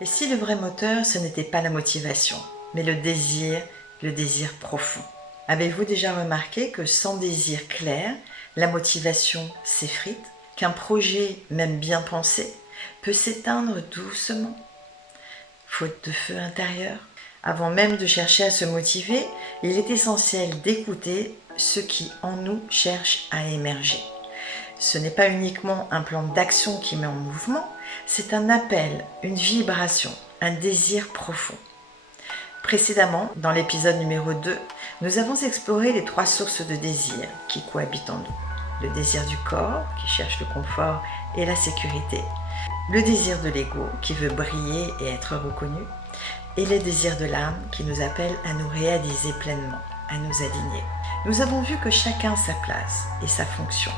Et si le vrai moteur, ce n'était pas la motivation, mais le désir profond? Avez-vous déjà remarqué que sans désir clair, la motivation s'effrite, qu'un projet, même bien pensé, peut s'éteindre doucement, faute de feu intérieur? Avant même de chercher à se motiver, il est essentiel d'écouter ce qui en nous cherche à émerger. Ce n'est pas uniquement un plan d'action qui met en mouvement, c'est un appel, une vibration, un désir profond. Précédemment, dans l'épisode numéro 2, nous avons exploré les 3 sources de désir qui cohabitent en nous. Le désir du corps, qui cherche le confort et la sécurité. Le désir de l'ego, qui veut briller et être reconnu. Et le désir de l'âme, qui nous appelle à nous réaliser pleinement, à nous aligner. Nous avons vu que chacun a sa place et sa fonction,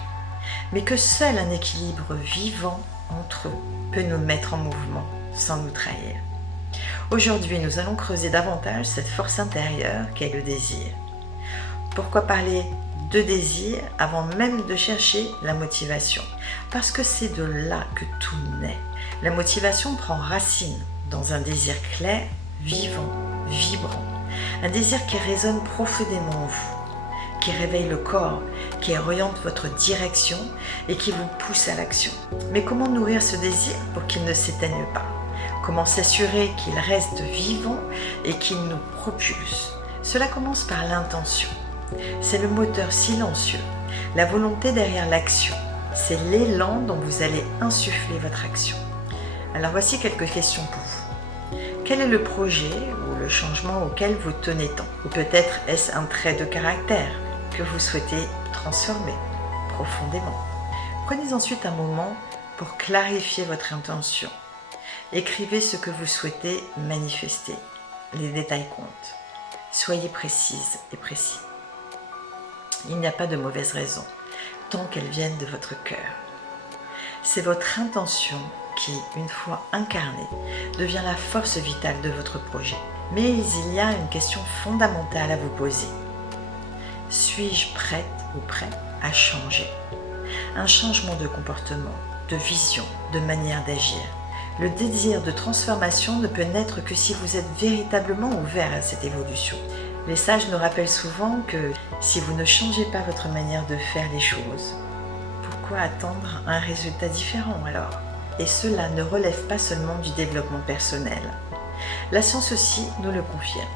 mais que seul un équilibre vivant entre eux peut nous mettre en mouvement sans nous trahir. Aujourd'hui, nous allons creuser davantage cette force intérieure qu'est le désir. Pourquoi parler de désir avant même de chercher la motivation? Parce que c'est de là que tout naît. La motivation prend racine dans un désir clair, vivant, vibrant. Un désir qui résonne profondément en vous, qui réveille le corps, qui oriente votre direction et qui vous pousse à l'action. Mais comment nourrir ce désir pour qu'il ne s'éteigne pas? Comment s'assurer qu'il reste vivant et qu'il nous propulse? Cela commence par l'intention. C'est le moteur silencieux, la volonté derrière l'action. C'est l'élan dont vous allez insuffler votre action. Alors voici quelques questions pour vous. Quel est le projet ou le changement auquel vous tenez tant? Ou peut-être est-ce un trait de caractère que vous souhaitez transformer profondément? Prenez ensuite un moment pour clarifier votre intention. Écrivez ce que vous souhaitez manifester. Les détails comptent. Soyez précise et précis. Il n'y a pas de mauvaise raison, tant qu'elles viennent de votre cœur. C'est votre intention qui, une fois incarnée, devient la force vitale de votre projet. Mais il y a une question fondamentale à vous poser. Suis-je prête ou prêt à changer? Un changement de comportement, de vision, de manière d'agir. Le désir de transformation ne peut naître que si vous êtes véritablement ouvert à cette évolution. Les sages nous rappellent souvent que si vous ne changez pas votre manière de faire les choses, pourquoi attendre un résultat différent alors? Et cela ne relève pas seulement du développement personnel. La science aussi nous le confirme.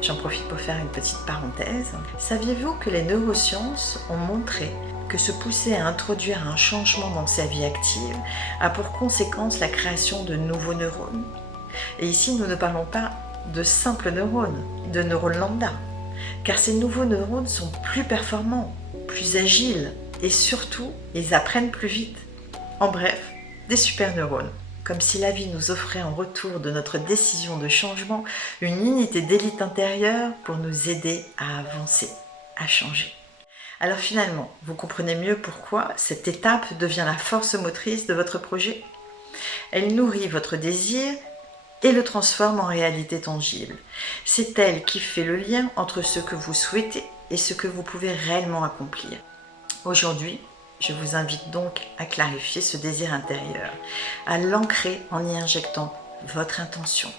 J'en profite pour faire une petite parenthèse. Saviez-vous que les neurosciences ont montré que se pousser à introduire un changement dans sa vie active a pour conséquence la création de nouveaux neurones? Et ici, nous ne parlons pas de simples neurones, de neurones lambda, car ces nouveaux neurones sont plus performants, plus agiles et surtout, ils apprennent plus vite. En bref, des super neurones. Comme si la vie nous offrait en retour de notre décision de changement une unité d'élite intérieure pour nous aider à avancer, à changer. Alors finalement, vous comprenez mieux pourquoi cette étape devient la force motrice de votre projet. Elle nourrit votre désir et le transforme en réalité tangible. C'est elle qui fait le lien entre ce que vous souhaitez et ce que vous pouvez réellement accomplir. Aujourd'hui, je vous invite donc à clarifier ce désir intérieur, à l'ancrer en y injectant votre intention,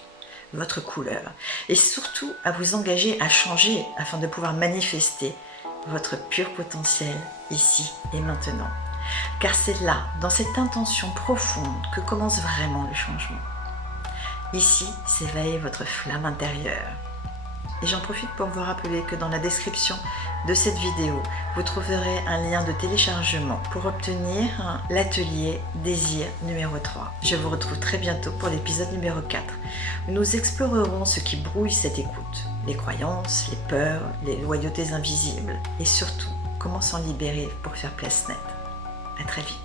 votre couleur, et surtout à vous engager à changer afin de pouvoir manifester votre pur potentiel ici et maintenant. Car c'est là, dans cette intention profonde, que commence vraiment le changement. Ici s'éveille votre flamme intérieure. Et j'en profite pour vous rappeler que dans la description de cette vidéo, vous trouverez un lien de téléchargement pour obtenir l'atelier Désir numéro 3. Je vous retrouve très bientôt pour l'épisode numéro 4, où nous explorerons ce qui brouille cette écoute, les croyances, les peurs, les loyautés invisibles, et surtout, comment s'en libérer pour faire place nette. À très vite.